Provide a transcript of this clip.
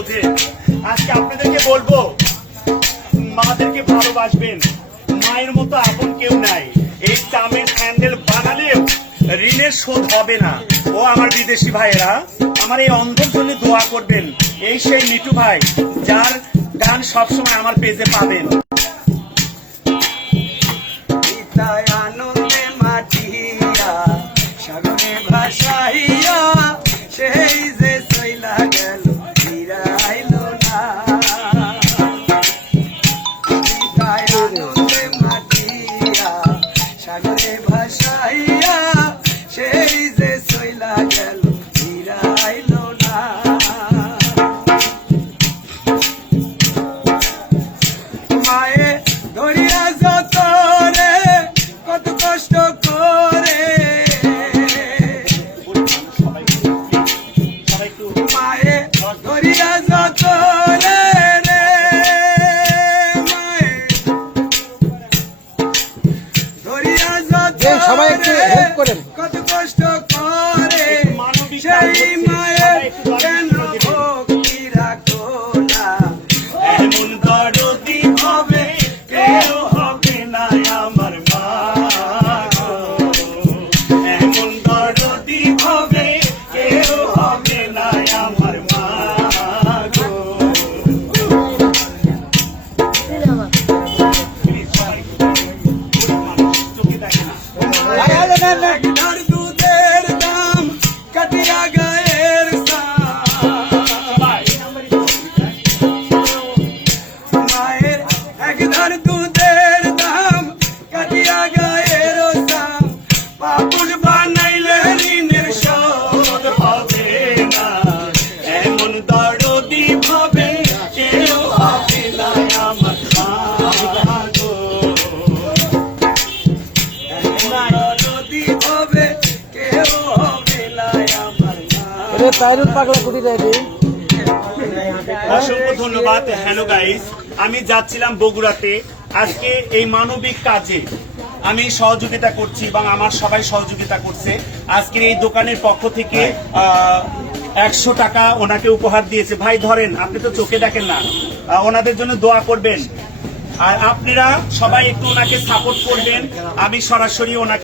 বোঝে। আজকে আপনাদেরকে বলবো, মাদেরকে ভালোবাসবেন, মায়ের মতো আপন কেউ নাই। এই চামের হ্যান্ডেল বানালেও ঋণের শোধ হবে না। ও আমার বিদেশি ভাইয়েরা, আমার এই অন্ধের জন্য দোয়া করবেন। এই সেই মিঠু ভাই, যার গান সবসময় আমার পেজে পাবেন। আনন্দে মাটিয়া সাগরে ভাসাইয়া সেই যে চইলা গেল ফিরাইল না। আনন্দে মাটিয়া সাগরে ভাসাইয়া সেই যে চইলা গেল ফিরাইল না। মায়ে ধরিয়া যত কত কষ্ট করে মায়ে ধরিয়া যত রে মায়ে ধরিয়া যত কত কষ্ট করে সেই মায়ের কেন ভক্তি রাখো না। এমন দরদি হবে কেউ হবে না আমার মা, এমন দরদি হবে কেউ হবে না আমার মা গো। চোখে দেখে না। একধার দুধের দাম কাটিয়া গায়ের মায়ের একধার দুধের দাম কাটিয়া গায়ের দাম পাপুল বানাইলে ঋণের শোধ হবে না। এমন দরদি হবে কেউ হবে না আমার মা গো। দরদি হবে কেউ হবে না আমার মা। অসংখ্য ধন্যবাদ। হ্যালো গাইস, আমি যাচ্ছিলাম বগুড়াতে। আজকে এই মানবিক কাজে আমি সহযোগিতা করছি এবং আমার সবাই সহযোগিতা করছে। আজকের এই দোকানের পক্ষ থেকে 100 টাকা ওনাকে উপহার দিয়েছে। ভাই ধরেন, আপনি তো চোখে দেখেন না, ওনাদের জন্য দোয়া করবেন। আর আপনারা সবাই একটু ওনাকে সাপোর্ট করবেন। আমি সরাসরি ওনাকে